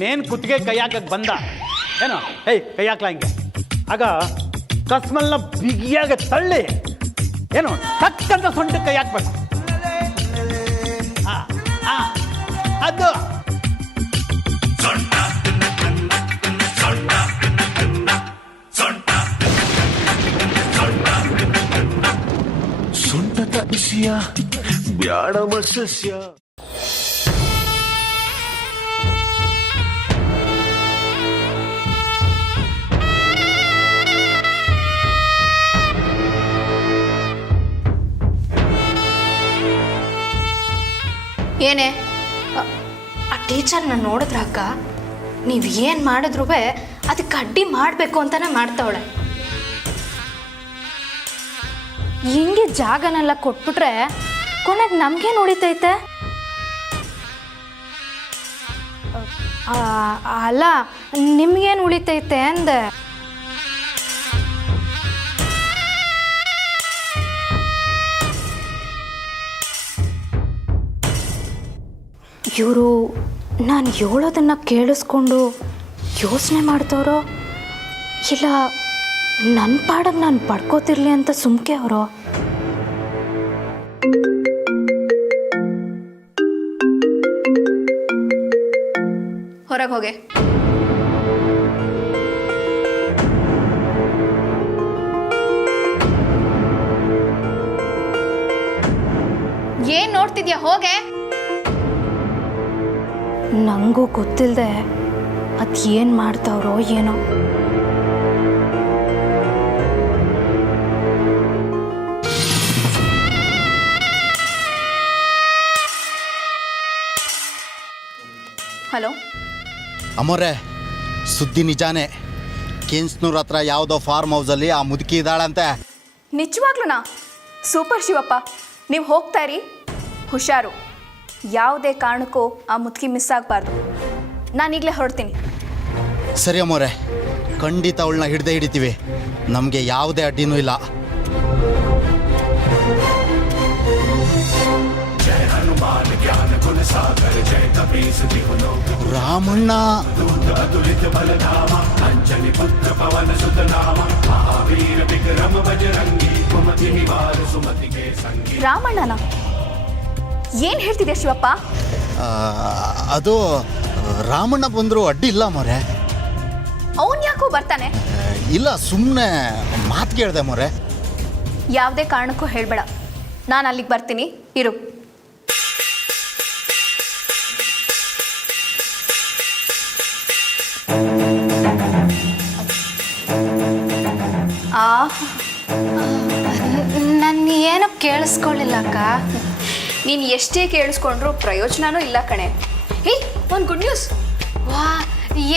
ಇನ್ನೇನು ಕುತ್ತಿಗೆ ಕೈ ಹಾಕಕ್ಕೆ ಬಂದ ಏನೋ ಏಯ್ ಕೈ ಹಾಕ್ಲಾ ಹಿಂಗೆ ಆಗ ಕಸ್ಮಲ್ನ ಬಿಗಿಯಾಗ ತಳ್ಳಿ ಏನು ಟಕ್ಕಂತ ಸೊಂಟ ಕೈ ಹಾಕ್ಬೇಕು. ಅದು ಸೊಂಟದ ಬಿಸಿಯ ಬ್ಯಾಡಮ ಸಸ್ಯ. ಏನೇ ಆ ಟೀಚರ್ನ ನೋಡಿದ್ರಕ್ಕ ನೀವು ಏನು ಮಾಡಿದ್ರು ಅದಕ್ಕೆ ಅಡ್ಡಿ ಮಾಡಬೇಕು ಅಂತಾನೆ ಮಾಡ್ತಾವಳೆ. ಹಿಂಗೆ ಜಾಗನೆಲ್ಲ ಕೊಟ್ಬಿಟ್ರೆ ಕೊನೆಗೆ ನಮಗೇನು ಉಳಿತೈತೆ? ಅಲ್ಲ ನಿಮ್ಗೇನು ಉಳಿತೈತೆ ಅಂದೆ. ಇವರು ನಾನು ಹೇಳೋದನ್ನು ಕೇಳಿಸ್ಕೊಂಡು ಯೋಚನೆ ಮಾಡ್ತವ್ರೋ ಇಲ್ಲ ನನ್ನ ಪಾಡಕ್ಕೆ ನಾನು ಪಡ್ಕೋತಿರ್ಲಿ ಅಂತ ಸುಮ್ಕೆ ಅವರು. ಹೊರಗೆ ಹೋಗೆ. ಏನ್ ನೋಡ್ತಿದ್ಯಾ? ಹೋಗೆ. ನನಗೂ ಗೊತ್ತಿಲ್ಲದೆ ಅದು ಏನು ಮಾಡ್ತಾವ್ರೋ ಏನೋ. ಹಲೋ ಅಮ್ಮೋರೆ, ಸುದ್ದಿ ನಿಜಾನೇ. ಕೆನ್ಸ್ನೂರ್ ಹತ್ರ ಯಾವುದೋ ಫಾರ್ಮ್ ಹೌಸಲ್ಲಿ ಆ ಮುದುಕಿ ಇದ್ದಾಳಂತೆ. ನಿಜವಾಗ್ಲೂನಾ? ಸೂಪರ್ ಶಿವಪ್ಪ, ನೀವು ಹೋಗ್ತಾ ಇರಿ. ಹುಷಾರು, ಯಾವುದೇ ಕಾರಣಕ್ಕೂ ಆ ಮುದುಕಿ ಮಿಸ್ ಆಗಬಾರ್ದು. ನಾನೀಗಲೇ ಹೊರಡ್ತೀನಿ. ಸರಿ ಅಮ್ಮೋರೆ, ಖಂಡಿತ ಅವಳನ್ನ ಹಿಡಿತೀವಿ. ನಮಗೆ ಯಾವುದೇ ಅಡ್ಡಿನೂ ಇಲ್ಲ. ರಾಮಣ್ಣ ರಾಮಣ್ಣನ ಏನ್ ಹೇಳ್ತಿದ್ಯಾ ಶಿವಪ್ಪ? ಅದು ರಾಮಣ್ಣ ಬಂದರೂ ಅಡ್ಡಿ ಇಲ್ಲ ಮೊರೆ. ಅವನ್ ಯಾಕೋ ಬರ್ತಾನೆ? ಇಲ್ಲ, ಸುಮ್ಮನೆ ಮಾತು ಕೇಳಿದೆ ಮೊರೆ. ಯಾವುದೇ ಕಾರಣಕ್ಕೂ ಹೇಳ್ಬೇಡ. ನಾನು ಅಲ್ಲಿಗೆ ಬರ್ತೀನಿ, ಇರು. ನನ್ನ ಏನೋ ಕೇಳಿಸ್ಕೊಳ್ಳಿಲ್ಲ ಅಕ್ಕ. ನೀನು ಎಷ್ಟೇ ಕೇಳಿಸ್ಕೊಂಡ್ರೂ ಪ್ರಯೋಜನನೂ ಇಲ್ಲ ಕಣೆ. ಹೇ, ಒಂದು ಗುಡ್ ನ್ಯೂಸ್. ವಾ,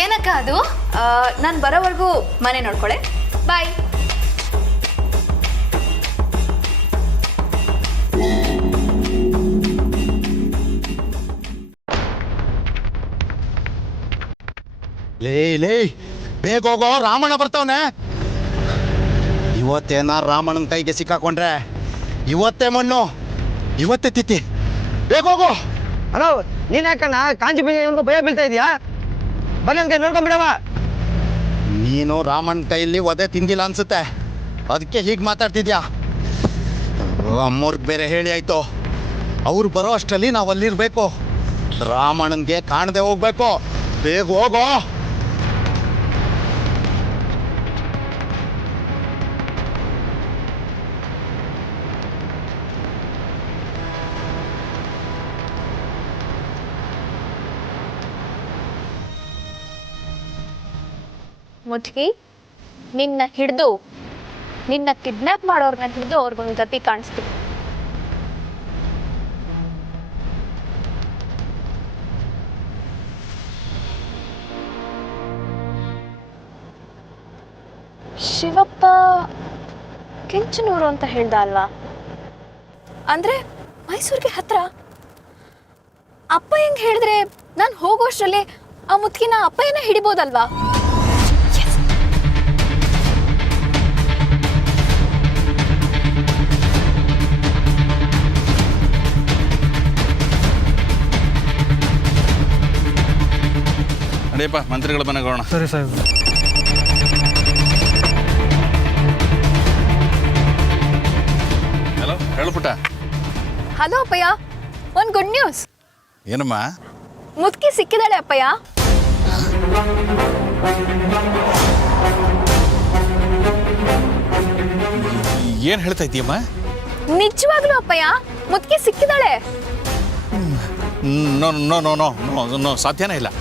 ಏನಕ್ಕ ಅದು? ನಾನು ಬರೋವರೆಗೂ ಮನೆ ನೋಡ್ಕೊಳೆ. ಬಾಯ್. ಲೇ ಬೇಗ ಹೋಗೋ, ರಾಮಣ್ಣ ಬರ್ತಾವನೆ. ಇವತ್ತೇನ ರಾಮಣ್ಣನ ಕೈಗೆ ಸಿಕ್ಕಾಕೊಂಡ್ರೆ ಇವತ್ತೇ ಮಣ್ಣು, ಇವತ್ತೇ ತಿತ್ತಿ. ಬೇಗ ಹೋಗು. ಹಲೋ, ನೀನ್ ಯಾಕಣ್ಣ ಕಾಂಚಿ ಒಂದು ಭಯ ಬೀಳ್ತಾ ಇದೆಯಾ? ಬನ್ನಿ ಕೈ ನೋಡ್ಕೊಂಡ್ಬಿಡವ. ನೀನು ರಾಮಣ್ಣನ ಕೈಯಲ್ಲಿ ಒದೆ ತಿಂದಿಲ್ಲ ಅನ್ಸುತ್ತೆ, ಅದಕ್ಕೆ ಹೀಗೆ ಮಾತಾಡ್ತಿದ್ಯಾ. ಅಮ್ಮವ್ರಿಗೆ ಬೇರೆ ಹೇಳಿ ಆಯ್ತು, ಅವ್ರು ಬರೋ ಅಷ್ಟರಲ್ಲಿ ನಾವು ಅಲ್ಲಿರ್ಬೇಕು. ರಾಮಣ್ಣನಿಗೆ ಕಾಣದೆ ಹೋಗ್ಬೇಕು. ಬೇಗ ಹೋಗೋ. ಮುದುಕಿ, ನಿನ್ನ ಹಿಡಿದು ನಿನ್ನ ಕಿಡ್ನಾಪ್ ಮಾಡೋರ್ನ ಹಿಡಿದು ಅವ್ರಿಗೊಂದು ಗತಿ ಕಾಣಿಸ್ತೀವಿ. ಶಿವಪ್ಪ ಕೆಂಚನೂರು ಅಂತ ಹೇಳ್ದ ಅಲ್ವಾ? ಅಂದ್ರೆ ಮೈಸೂರಿಗೆ ಹತ್ರ. ಅಪ್ಪ ಹೆಂಗ್ ಹೇಳಿದ್ರೆ ನಾನು ಹೋಗೋಷ್ಟರಲ್ಲಿ ಆ ಮುದುಕಿನ ಅಪ್ಪಯ್ಯನ ಹಿಡಿಬೋದಲ್ವಾ? ನಡಿಯಪ್ಪ ಮಂತ್ರಿಗಳ ಮನೆಗೆ ಹೋಗೋಣ. ಸರಿ ಸಾಹೇಬ್. ಹಲೋ, ಹೇಳು ಪುಟ್ಟ. ಹಲೋ ಅಪ್ಪಯ್ಯ, ಒಂದು ಗುಡ್ ನ್ಯೂಸ್. ಏನಮ್ಮ? ಮುದುಕಿ ಸಿಕ್ಕಿದಾಳೆ ಅಪ್ಪಯ್ಯ. ಏನು ಹೇಳ್ತಾ ಇದ್ದೀಯಮ್ಮ? ನಿಜವಾಗ್ಲೂ ಅಪ್ಪಯ್ಯ, ಮುದುಕಿ ಸಿಕ್ಕಿದಾಳೆ. No no no no no no ಸಾಧ್ಯನೇ ಇಲ್ಲ.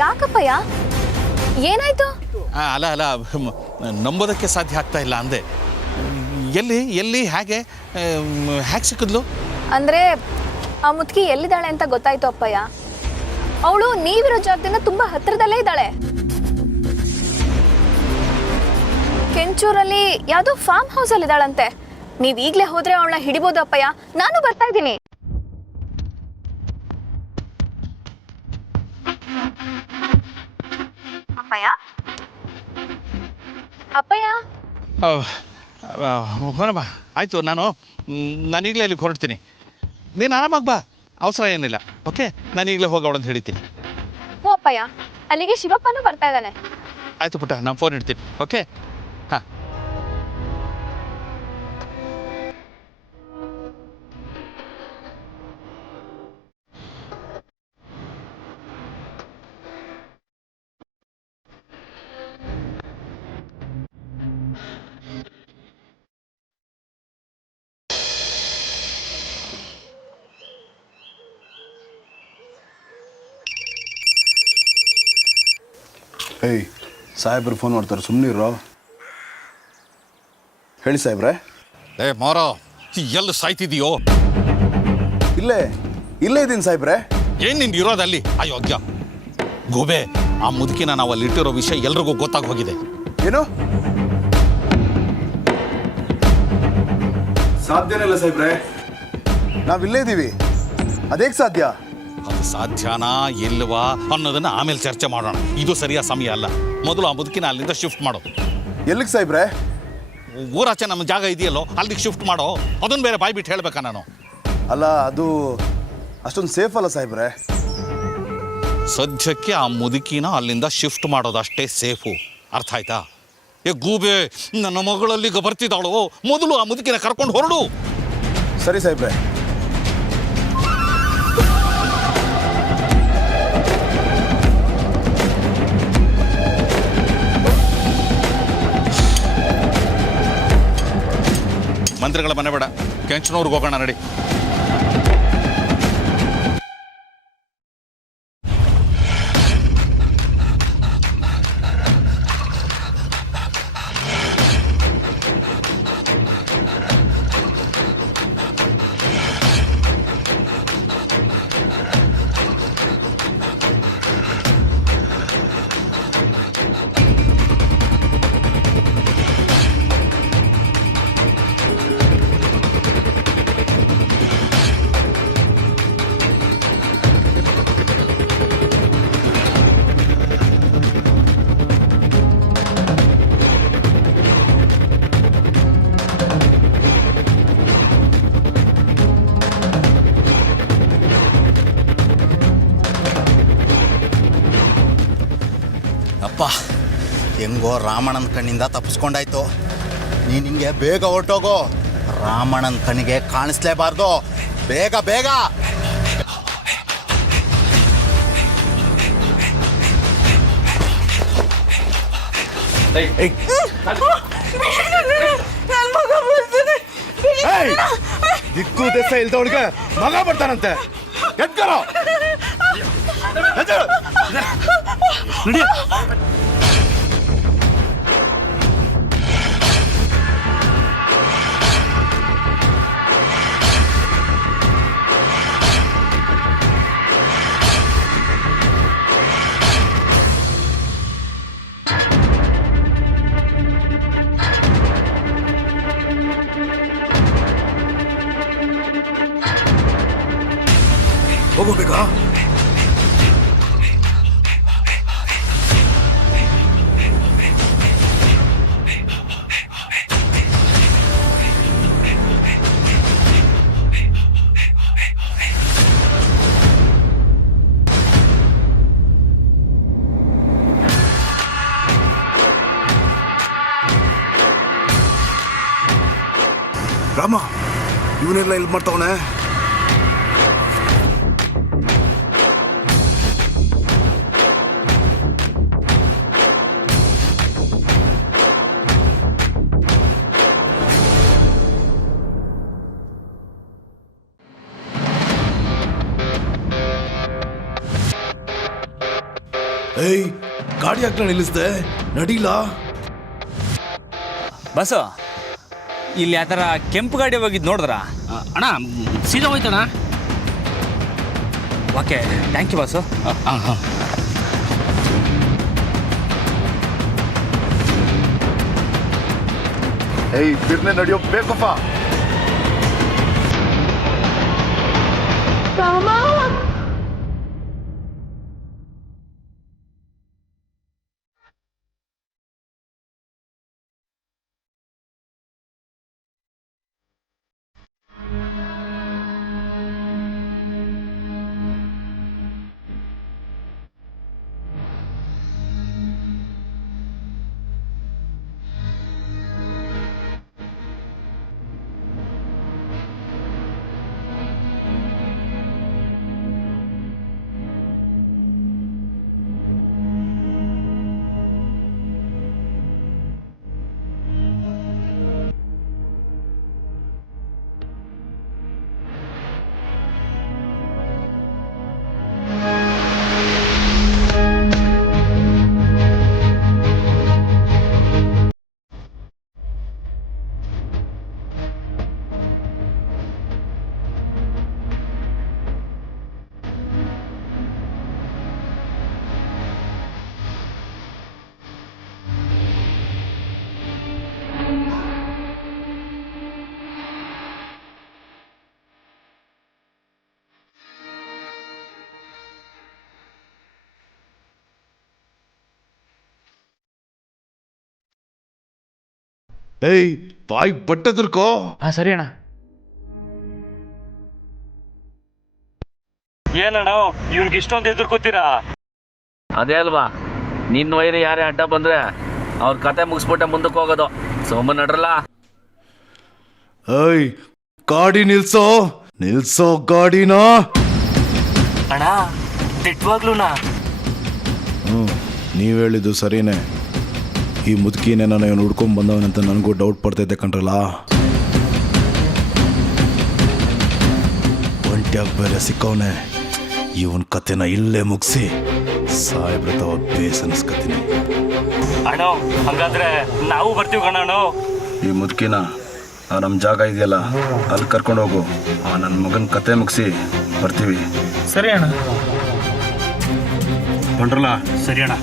ಯಾಕಪ್ಪಯ್ಯ, ಏನಾಯ್ತು? ಅಲ್ಲ ಅಲ್ಲ, ನಂಬೋದಕ್ಕೆ ಸಾಧ್ಯ ಆಗ್ತಾ ಇಲ್ಲ ಅಂದೆ. ಎಲ್ಲಿ ಎಲ್ಲಿ ಹೇಗೆ ಹೇಗೆ ಸಿಕ್ಕಿದ್ಲು? ಅಂದ್ರೆ ಆ ಮುದುಕಿ ಎಲ್ಲಿದ್ದಾಳೆ ಅಂತ ಗೊತ್ತಾಯ್ತು ಅಪ್ಪಯ್ಯ. ಅವಳು ನೀವಿರೋ ಜಾಗದಿಂದ ತುಂಬಾ ಹತ್ರದಲ್ಲೇ ಇದ್ದಾಳೆ. ಕೆಂಚೂರಲ್ಲಿ ಯಾವ್ದೋ ಫಾರ್ಮ್ ಹೌಸ್ ಅಲ್ಲಿ ಇದ್ದಾಳಂತೆ. ನೀವ್ ಈಗ್ಲೇ ಹೋದ್ರೆ ಅವಳನ್ನ ಹಿಡಿಬೋದು ಅಪ್ಪಯ್ಯ. ನಾನು ಬರ್ತಾ ಇದ್ದೀನಿ. ಅಪ್ಪಯ್ಯ, ಅಪ್ಪಯ್ಯ. ಹೋನಮ್ಮ, ಆಯಿತು. ನಾನೀಗಲೇ ಅಲ್ಲಿಗೆ ಹೊರಡ್ತೀನಿ. ನೀನು ಆರಾಮಾಗಿ ಬಾ, ಅವಸರ ಏನಿಲ್ಲ. ಓಕೆ, ನಾನೀಗಲೇ ಹೋಗಿ ಅವಳಂತ ಹಿಡಿತೀನಿ. ಹ್ಞೂ ಅಪ್ಪಯ್ಯ, ಅಲ್ಲಿಗೆ ಶಿವಪ್ಪನೂ ಬರ್ತಾ ಇದ್ದಾನೆ. ಆಯಿತು ಪುಟ್ಟ, ನಾನು ಫೋನ್ ಇಡ್ತೀನಿ. ಓಕೆ, ಹಾಂ. ಏಯ್, ಸಾಹೇಬ್ರು ಫೋನ್ ಮಾಡ್ತಾರೆ, ಸುಮ್ಮನೆ ಇರೋ. ಹೇಳಿ ಸಾಹೇಬ್ರೆ. ಮಾರೋ, ಎಲ್ಲಿ ಸಾಯ್ತಿದೀಯೋ? ಇಲ್ಲೇ ಇದ್ದೀನಿ ಸಾಹೇಬ್ರೆ. ಏನು ನಿಂದು ಇರೋದಲ್ಲಿ? ಅಯೋಗ್ಯ ಗೋಬೆ, ಆ ಮುದುಕಿನ ನಾವು ಅಲ್ಲಿ ಇಟ್ಟಿರೋ ವಿಷಯ ಎಲ್ರಿಗೂ ಗೊತ್ತಾಗಿ ಹೋಗಿದೆ. ಏನು? ಸಾಧ್ಯನೇ ಇಲ್ಲ ಸಾಹೇಬ್ರೆ, ನಾವಿಲ್ಲೇ ಇದ್ದೀವಿ. ಅದೇಗೆ ಸಾಧ್ಯ? ಅದು ಸಾಧ್ಯನಾ ಇಲ್ವಾ ಅನ್ನೋದನ್ನ ಆಮೇಲೆ ಚರ್ಚೆ ಮಾಡೋಣ. ಇದು ಸರಿಯಾದ ಸಮಯ ಅಲ್ಲ. ಮೊದಲು ಆ ಮುದುಕಿನ ಅಲ್ಲಿಂದ ಶಿಫ್ಟ್ ಮಾಡೋ. ಎಲ್ಲಿಗೆ ಸಾಹೇಬ್ರೆ? ಊರಾಚೆ ನಮ್ಮ ಜಾಗ ಇದೆಯಲ್ಲೋ, ಅಲ್ಲಿಗೆ ಶಿಫ್ಟ್ ಮಾಡೋ. ಅದನ್ನು ಬೇರೆ ಬಾಯ್ಬಿಟ್ಟು ಹೇಳ್ಬೇಕಾ ನಾನು? ಅಲ್ಲ, ಅದು ಅಷ್ಟೊಂದು ಸೇಫ್ ಅಲ್ಲ ಸಾಹೇಬ್ರೆ. ಸದ್ಯಕ್ಕೆ ಆ ಮುದುಕಿನ ಅಲ್ಲಿಂದ ಶಿಫ್ಟ್ ಮಾಡೋದಷ್ಟೇ ಸೇಫು. ಅರ್ಥ ಆಯ್ತಾ? ಗೂಬೆ, ನನ್ನ ಮಗಳಲ್ಲಿಗ ಬರ್ತಿದ್ದಾಳು. ಮೊದಲು ಆ ಮುದುಕಿನ ಕರ್ಕೊಂಡು ಹೊರಡು. ಸರಿ ಸಾಹೇಬ್ರೆ. ಮಂತ್ರಿಗಳ ಮನೆ ಬೇಡ, ಕೆಂಚನೂರ್ಗೆ ಹೋಗೋಣ ನಡಿ. ಅಪ್ಪ, ಹೆಂಗೋ ರಾಮಣ್ಣನ ಕಣ್ಣಿಂದ ತಪ್ಪಿಸ್ಕೊಂಡಾಯ್ತು. ನೀನು ಹಿಂಗೆ ಬೇಗ ಹೊರಟೋಗೋ. ರಾಮಣ್ಣನ ಕಣ್ಣಿಗೆ ಕಾಣಿಸ್ಲೇಬಾರ್ದು. ಬೇಗ ಬೇಗ. ದಿಕ್ಕು ದೆಸ ಇಲ್ದವಳಿಗೆ ಮಗ ಬರ್ತಾನಂತೆ. ಎತ್ಕರೋ. ನಡಿ. ಹೋಗಬೇಕಾ? ರಾಮ ಇವನೆಲ್ಲ ಇಲ್ಲಿ ಮಾಡ್ತಾವನೆ. ಏಯ್ ಗಾಡಿ ಹಾಕ್ನ ನಿಲ್ಲಿಸ್ದೆ, ನಡೀಲ. ಬಸ್ಸು ಇಲ್ಲಿ ಆ ಥರ ಕೆಂಪು ಗಾಡಿ ಹೋಗಿದ್ದು ನೋಡಿದ್ರ? ಅಣ್ಣ ಸೀದಾ ಹೋಯ್ತಣ್ಣ. Okay, thank you bus. ಹಾಂ ಹಾಂ. ಏಯ್ ಬಿರ್ನೆ ನಡಿಯೋಕ್ ಬೇಕಪ್ಪ. ಏಯ್ ಬಾಯ್ ಬಟ್ಟೆ ತುರ್ಕೋ. ಹಾಂ ಸರಿ ಅಣ್ಣ. ಏನಣ್ಣ ಇವ್ನಿಗೆ ಇಷ್ಟೊಂದು ಎದುರ್ಕೋತೀರಾ? ಅದೇ ಅಲ್ವಾ, ನಿನ್ನ ವೈರಿ ಯಾರೇ ಅಡ್ಡ ಬಂದ್ರೆ ಅವ್ರ ಕತೆ ಮುಗಿಸ್ಬಿಟ್ಟೆ ಮುಂದಕ್ಕೆ ಹೋಗೋದು. ಸೋಮ ನಡ್ರಲ್ಲ. ಏಯ್ ಗಾಡಿ ನಿಲ್ಸೋ, ನಿಲ್ಸೋ ಗಾಡಿನ. ಅಣ್ಣ ದಿಟ್ವಾಗ್ಲೂನಾ? ನೀವ್ ಹೇಳಿದ್ದು ಸರಿನೇ. ಈ ಮುದುಕಿನೇ ನಾನು ಇವನು ಹುಡ್ಕೊಂಡ್ ಬಂದವನಂತ ನನಗೂ ಡೌಟ್ ಪಡ್ತೈತೆ ಕಣ್ರಲ್ಲ. ಒಂಟಿಯಾಗಿ ಬೇರೆ ಸಿಕ್ಕವನೆ. ಇವನ್ ಕತೆನ ಇಲ್ಲೇ ಮುಗಿಸಿ ಸಾಯಿಬ್ರ ತವ ಬೇಸ್ ಅನ್ಸ್ಕತೀನಿ. ಅಣ್ಣ ಹಂಗಾದ್ರೆ ನಾವು ಬರ್ತೀವಿ ಕಣಣ್ಣ. ಈ ಮುದುಕಿನ ನಮ್ಮ ಜಾಗ ಇದೆಯಲ್ಲ ಅಲ್ಲಿ ಕರ್ಕೊಂಡು ಹೋಗು. ನನ್ನ ಮಗನ ಕತೆ ಮುಗಿಸಿ ಬರ್ತೀವಿ. ಸರಿ ಅಣ್ಣ. ಕಣ್ರಲ್ಲ. ಸರಿ ಅಣ್ಣ.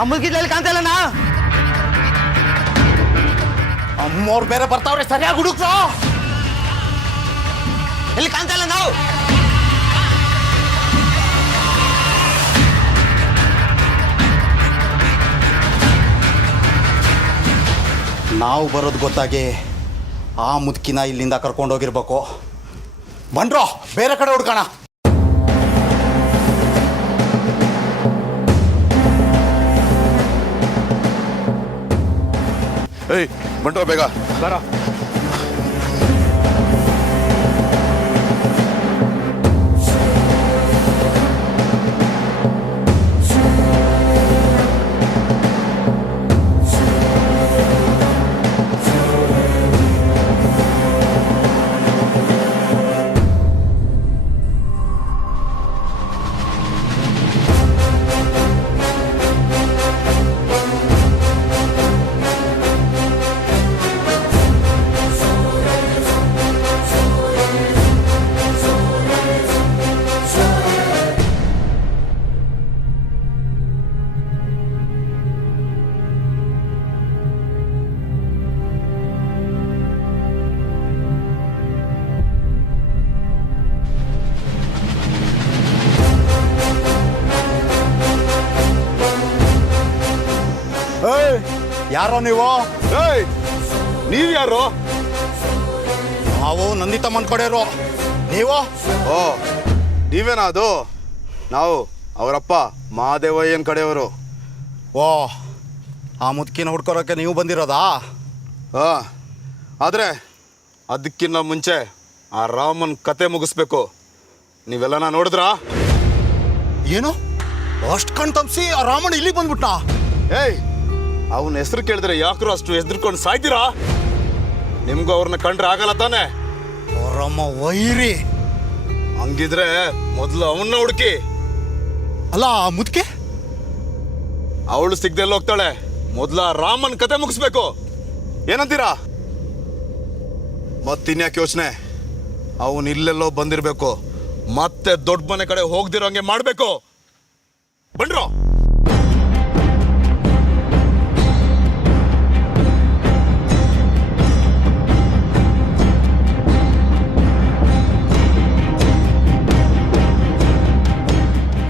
ಆ ಮುದುಕಿದ್ದಲ್ಲಿ ಕಾಣ್ತಾ ಇಲ್ಲ ನಾ. ಅಮ್ಮವ್ರು ಬೇರೆ ಬರ್ತಾವ್ರೆ, ಸರಿಯಾಗಿ ಹುಡುಕ್ಸೋ. ಎಲ್ಲಿ ಕಾಣ್ತಾ ಇಲ್ಲ ನಾವು. ನಾವು ಬರೋದು ಗೊತ್ತಾಗಿ ಆ ಮುದುಕಿನ ಇಲ್ಲಿಂದ ಕರ್ಕೊಂಡೋಗಿರ್ಬೇಕು. ಬನ್ರೋ ಬೇರೆ ಕಡೆ ಹುಡ್ಕೋಣ. ಏಯ್ ಬಂಟ್ರ ಬೇಗ ಬರ. ಯಾರೋ ನೀವು? ಏಯ್ ನೀವ್ಯಾರು? ನಾವು ನಂದಿತಮ್ಮನ ಕಡೆಯವರು. ನೀವು? ಓ ನೀವೇನಾ ಅದು? ನಾವು ಅವರಪ್ಪ ಮಹಾದೇವಯ್ಯನ ಕಡೆಯವರು. ಓ, ಆ ಮುದುಕಿನ ಹುಡ್ಕೊರೋಕ್ಕೆ ನೀವು ಬಂದಿರೋದಾ? ಹಾಂ, ಆದರೆ ಅದಕ್ಕಿಂತ ಮುಂಚೆ ಆ ರಾಮನ್ ಕತೆ ಮುಗಿಸ್ಬೇಕು. ನೀವೆಲ್ಲನ ನೋಡಿದ್ರಾ? ಏನು ಅಷ್ಟು ಕಣ್ ತಪ್ಪಿಸಿ ಆ ರಾಮಣ್ಣ ಇಲ್ಲಿಗೆ ಬಂದ್ಬಿಟ್ಟ? ಏಯ್ ಅವನ ಹೆಸರು ಕೇಳಿದ್ರೆ ಯಾಕ್ರು ಅಷ್ಟು ಹೆದರ್ಕೊಂಡು ಸಾಯ್ತೀರಾ? ನಿಮ್ಗೂ ಅವ್ರನ್ನ ಕಂಡ್ರೆ ಆಗಲ್ಲ ತಾನೆ? ಅವರಮ್ಮ ವೈರಿ. ಹಂಗಿದ್ರೆ ಮೊದಲು ಅವನ್ನ ಹುಡುಕಿ. ಅಲ್ಲ, ಆ ಮುದುಕೆ ಅವಳು ಸಿಗ್ದೆಲ್ಲ ಹೋಗ್ತಾಳೆ. ಮೊದಲ ರಾಮನ್ ಕತೆ ಮುಗಿಸ್ಬೇಕು. ಏನಂತೀರಾ? ಮತ್ತಿನ್ಯಾಕೆ ಯೋಚನೆ? ಅವನು ಇಲ್ಲೆಲ್ಲೋ ಬಂದಿರಬೇಕು. ಮತ್ತೆ ದೊಡ್ಡ ಮನೆ ಕಡೆ ಹೋಗ್ದಿರೋಂಗೆ ಮಾಡಬೇಕು. ಬನ್ರೋ.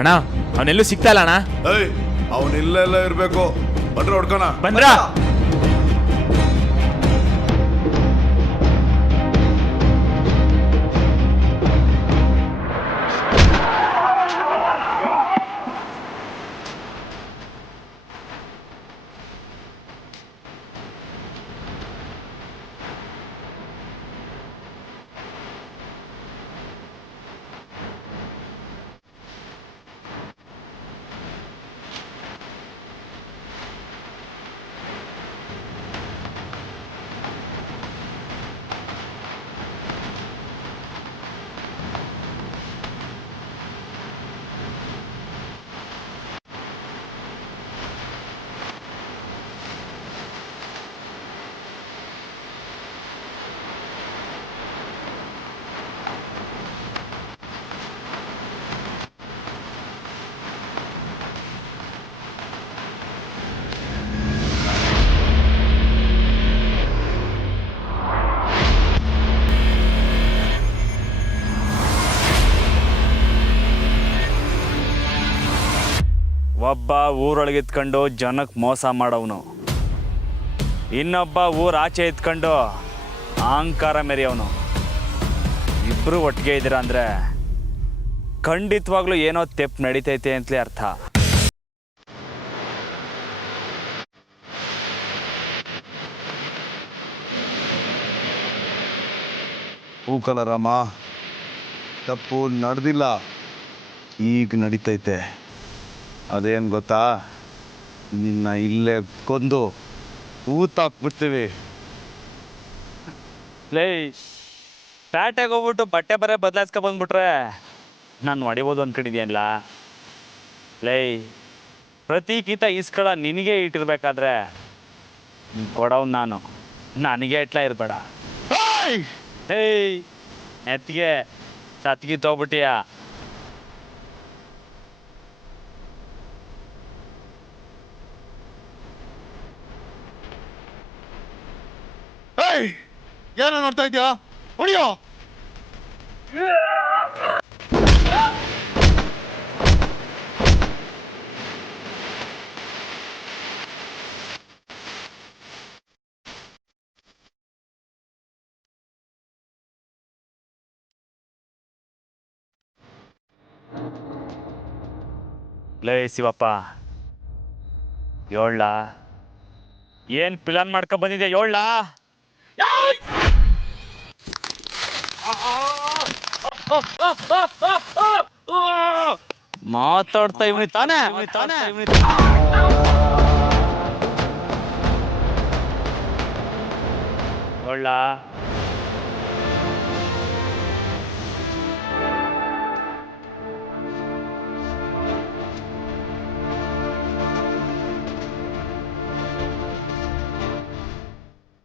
ಅಣ್ಣ ಅವನೆಲ್ಲೂ ಸಿಗ್ತಾ ಇಲ್ಲ ಅಣ್ಣ. ಏಯ್ ಅವನು ಇಲ್ಲೆಲ್ಲ ಇರಬೇಕು. ಬನ್ರೋ ಹೊಡ್ಕೋಣ. ಬಂದ್ರ ಒಬ್ಬ ಊರೊಳಗೆ ಇತ್ಕೊಂಡು ಜನಕ್ಕೆ ಮೋಸ ಮಾಡೋವನು, ಇನ್ನೊಬ್ಬ ಊರ ಆಚೆ ಇತ್ಕೊಂಡು ಅಹಂಕಾರ ಮೆರೆಯವನು. ಇಬ್ಬರು ಒಟ್ಟಿಗೆ ಇದ್ದೀರಾ ಅಂದರೆ ಖಂಡಿತವಾಗ್ಲೂ ಏನೋ ತೆಪ್ಪು ನಡೀತೈತೆ ಅಂತಲೇ ಅರ್ಥ. ಹೂಕಲ ರಾಮ, ತಪ್ಪು ನಡೆದಿಲ್ಲ, ಈಗ ನಡೀತೈತೆ. ಅದೇನು ಗೊತ್ತಾ? ನಿನ್ನ ಇಲ್ಲೇ ಕೊಂದು ಊತಾಕ್ಬಿಡ್ತೀವಿ. ಲೇ, ಪ್ಯಾಟೆಗೆ ಹೋಗ್ಬಿಟ್ಟು ಬಟ್ಟೆ ಬರೆ ಬದಲಾಯಿಸ್ಕೊ ಬಂದ್ಬಿಟ್ರೆ ನಾನು ಹೊಡಿಬೋದು ಅಂದ್ಕೊಂಡಿದ್ಯಲ್ಲ. ಲೇ, ಪ್ರತಿ ಕೀತ ಈಸ್ಕೊಳ ನಿನಗೆ ಇಟ್ಟಿರ್ಬೇಕಾದ್ರೆ ಕೊಡವ್ ನಾನು, ನನಗೆ ಇಟ್ಲ ಇರಬೇಡ. ಏಯ್ ಎತ್ತಿಗೆ ಸತ್ಗಿ ತಗೋಬಿಟ್ಟಿಯಾ? ಏನೋ ನೋಡ್ತಾ ಇದ್ಯಾ? ಹೊಡಿಯೋ. ಲೇ ಶಿವಪ್ಪ, ಏಳ್ಲ ಏನು ಪ್ಲಾನ್ ಮಾಡ್ಕೊಂಡು ಬಂದಿದೆ? ಏಳ್ಲ ಮಾತಾಡ್ತಾ ಇವನಿ ತಾನೇ? ಒಳ್ಳ